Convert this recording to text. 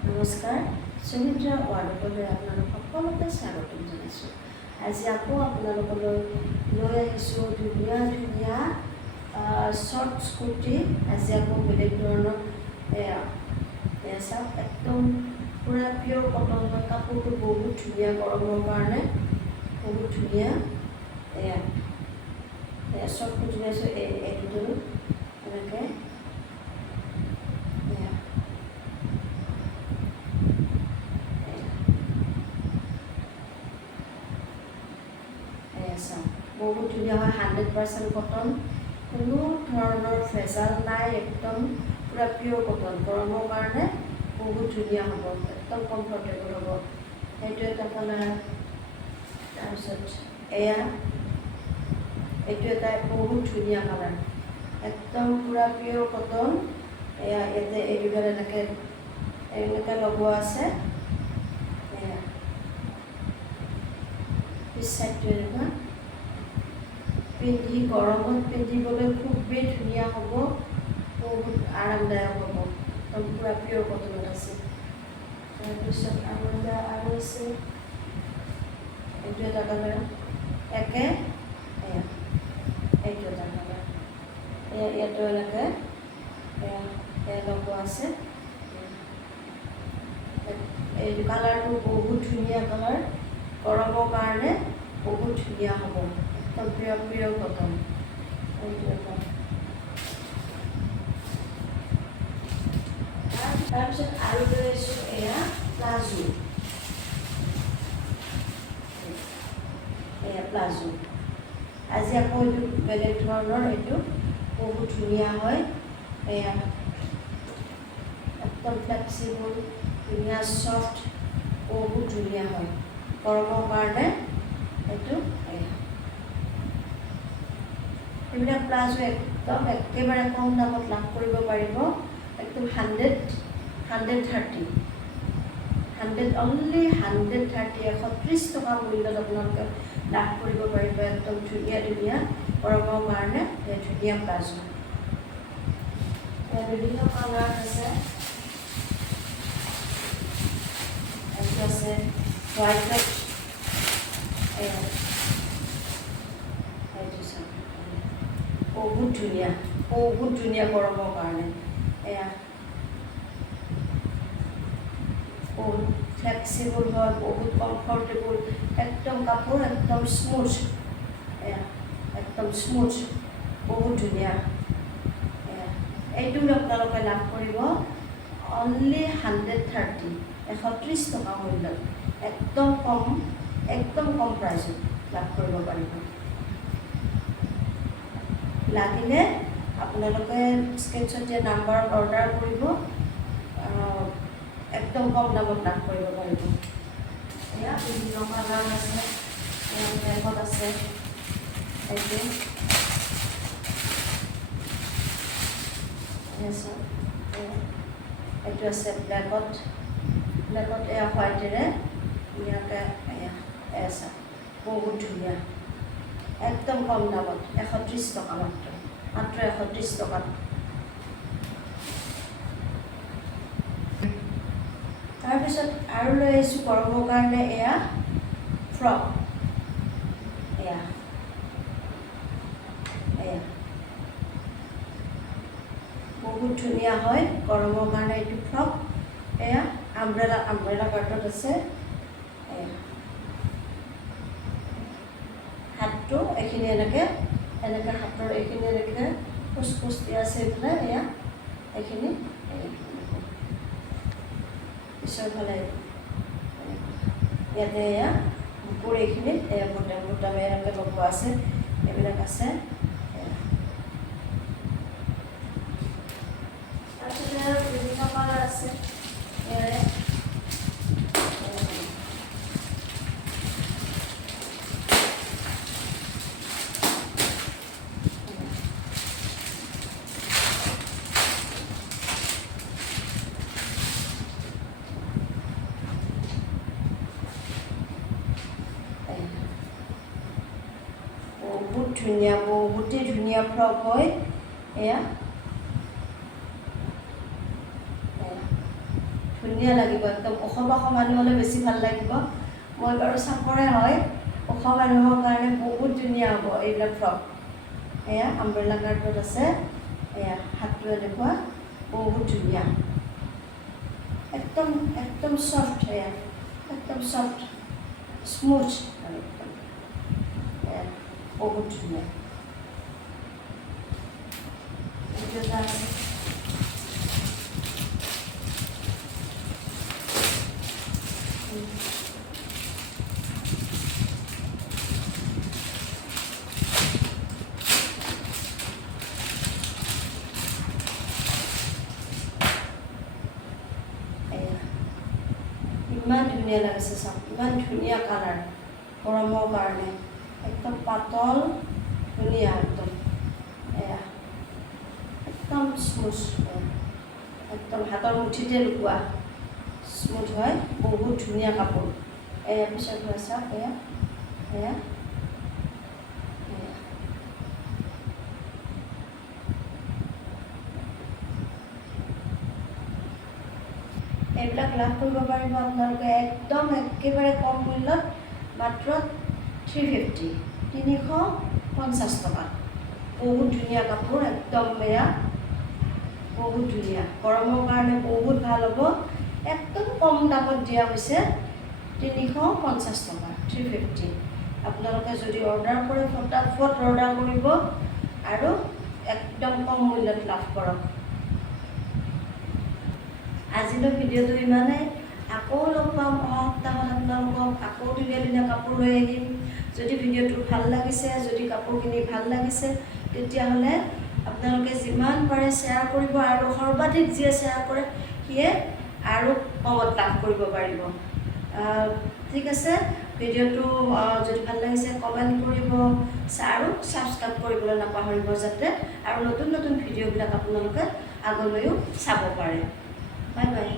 নমস্কাৰ, সুমিত্ৰা ৱাৰ্ডলৈ আপোনালোক সকলোকে স্বাগতম জনাইছোঁ। আজি আকৌ আপোনালোকলৈ লৈ আহিছোঁ ধুনীয়া ধুনীয়া শ্বৰ্টছ কুৰ্তি। আজি আকৌ বেলেগ ধৰণৰ এয়া চাওক, একদম পূৰা পিয়'ৰ কটন হয়। কাপোৰটো বহুত ধুনীয়া, গৰমৰ কাৰণে বহুত ধুনীয়া। এয়া শ্বৰ্ট কুৰ্তি লৈছোঁ, এইটো এনেকৈ বহুত ধুনীয়া হয়। 100% কটন, কোনো ধৰণৰ ভেজাল নাই, একদম পূৰা পিয়'ৰ কটন। গৰমৰ কাৰণে বহুত ধুনীয়া হ'ব, একদম কমফৰ্টেবল হ'ব। সেইটো এটা কালাৰ। তাৰপিছত এইটো এটা বহুত ধুনীয়া কালাৰ, একদম পূৰা পিয়'ৰ কটন। ইয়াতে এইবিলাক এনেকৈ লগোৱা আছে। পিছ চাইডটো এনেকুৱা, পিন্ধি গৰমত পিন্ধিবলৈ খুবেই ধুনীয়া হ'ব, বহুত আৰামদায়ক হ'ব। একদম পূৰা পিয়'ৰ কটনত আছে। তাৰপিছত আৰু আছে, এইটো এটা কালাৰ, এইটো এটা কালাৰ। ইয়াতো এনেকৈ লগোৱা আছে। এই কালাৰটো বহুত ধুনীয়া কালাৰ, গৰমৰ কাৰণে বহুত ধুনীয়া হ'ব, একদম পিয়'ৰ কটন। এইটো এটা। তাৰপিছত আৰু লৈ আহিছোঁ এয়া প্লাজো। প্লাজো আজি আকৌ এইটো বেলেগ ধৰণৰ, এইটো বহুত ধুনীয়া হয়। একদম ফ্লেক্সিবল, ধুনীয়া ছফ্ট, বহুত ধুনীয়া হয় গৰমৰ কাৰণে। এইটো এইবিলাক প্লাজো একদম একেবাৰে কম দামত লাভ কৰিব পাৰিব। একদম 130 অনলি 130, 130 টকা মূল্যত আপোনালোকে লাভ কৰিব পাৰিব। একদম ধুনীয়া ধুনীয়া গৰমৰ কাৰণে ধুনীয়া প্লাজো। বিভিন্ন কালাৰ আছে। এইটো আছে হোৱাইটত, এইটো চাওক, বহুত ধুনীয়া গৰমৰ কাৰণে। বহুত ফ্লেক্সিবল হয়, বহুত কমফৰ্টেবল, একদম কাপোৰ একদম স্মুথ, একদম স্মুথ, বহুত ধুনীয়া। এইটো আপোনালোকে লাভ কৰিব অনলি 130, 130 টকা মূল্যত, একদম কম প্ৰাইচত লাভ কৰিব পাৰিব। লাগিলে আপোনালোকে স্ক্ৰীনশ্বট দিয়া নাম্বাৰত অৰ্ডাৰ কৰিব, একদম কম দামত লাভ কৰিব পাৰিব। এয়া বিভিন্ন কালাৰ আছে, ব্লেকত আছে, এইটো আছে ব্লেকত এয়া হোৱাইটেৰে ধুনীয়াকৈ আছে, বহুত ধুনীয়া, একদম কম দামত, 130 টকা মাত্ৰ 130 টকাত। তাৰপিছত আৰু লৈ আহিছোঁ গৰমৰ কাৰণে এয়া ফ্ৰক। বহুত ধুনীয়া হয় গৰমৰ কাৰণে এইটো ফ্ৰক। এয়া আমব্ৰেলা কাটত আছে। হাতটো এইখিনি এনেকৈ হাতৰ এইখিনি এনেকৈ ফুচ দিয়া আছে এইফালে। এইখিনি পিছৰ ফালে ইয়াতে বুকুৰ এইখিনিত বুটামে এনেকৈ লগোৱা আছে, এইবিলাক আছে। তাৰপিছতে আৰু বিভিন্ন কালাৰ আছে। বহুতেই ধুনীয়া ফ্ৰক হয়। ধুনীয়া লাগিব, একদম ওখ বাখ মানুহ হ'লে বেছি ভাল লাগিব। মই বাৰু চাপৰে হয়, ওখ মানুহৰ কাৰণে বহুত ধুনীয়া হ'ব এইবিলাক ফ্ৰক। এয়া আমব্ৰেলা কাৰ্ডত আছে, এয়া হাতটো এনেকুৱা বহুত ধুনীয়া, একদম একদম চফ্ট, এয়া একদম চফ্ট স্মুথ আৰু একদম এয়া বহুত ধুনীয়া। এইটো এটা আছে, ইমান ধুনীয়া লাগিছে চাওক, ইমান ধুনীয়া কালাৰ গৰমৰ কাৰণে, একদম পাতল ধুনীয়া একদম, এয়া একদম স্মুথ, একদম হাতৰ মুঠিতে লুকুৱা স্মুথ হয়, বহুত ধুনীয়া কাপোৰ। এয়া পিছত হয় চাওক, এয়া এয়া এইবিলাক লাভ কৰিব পাৰিব আপোনালোকে একদম একেবাৰে কম মূল্যত, মাত্ৰ 350, 350 টকা। বহুত ধুনীয়া কাপোৰ, একদম এয়া বহুত ধুনীয়া, গৰমৰ কাৰণে বহুত ভাল হ'ব, একদম কম দামত দিয়া হৈছে 350 টকা, 350। আপোনালোকে যদি অৰ্ডাৰ কৰে ফটাফট অৰ্ডাৰ কৰিব আৰু একদম কম মূল্যত লাভ কৰক। আজিলৈ ভিডিঅ'টো ইমানেই, আকৌ লগ পাম অহা সপ্তাহত আপোনালোকক, আকৌ ধুনীয়া ধুনীয়া কাপোৰ লৈ আহিম। যদি ভিডিঅ'টো ভাল লাগিছে, যদি কাপোৰখিনি ভাল লাগিছে, তেতিয়াহ'লে আপোনালোকে যিমান পাৰে শ্বেয়াৰ কৰিব, আৰু সৰ্বাধিক যিয়ে শ্বেয়াৰ কৰে সিয়ে আৰু কমত লাভ কৰিব পাৰিব। ঠিক আছে, ভিডিঅ'টো যদি ভাল লাগিছে কমেণ্ট কৰিব আৰু ছাবস্ক্ৰাইব কৰিবলৈ নাপাহৰিব, যাতে আৰু নতুন নতুন ভিডিঅ'বিলাক আপোনালোকে আগলৈও চাব পাৰে। Bye bye.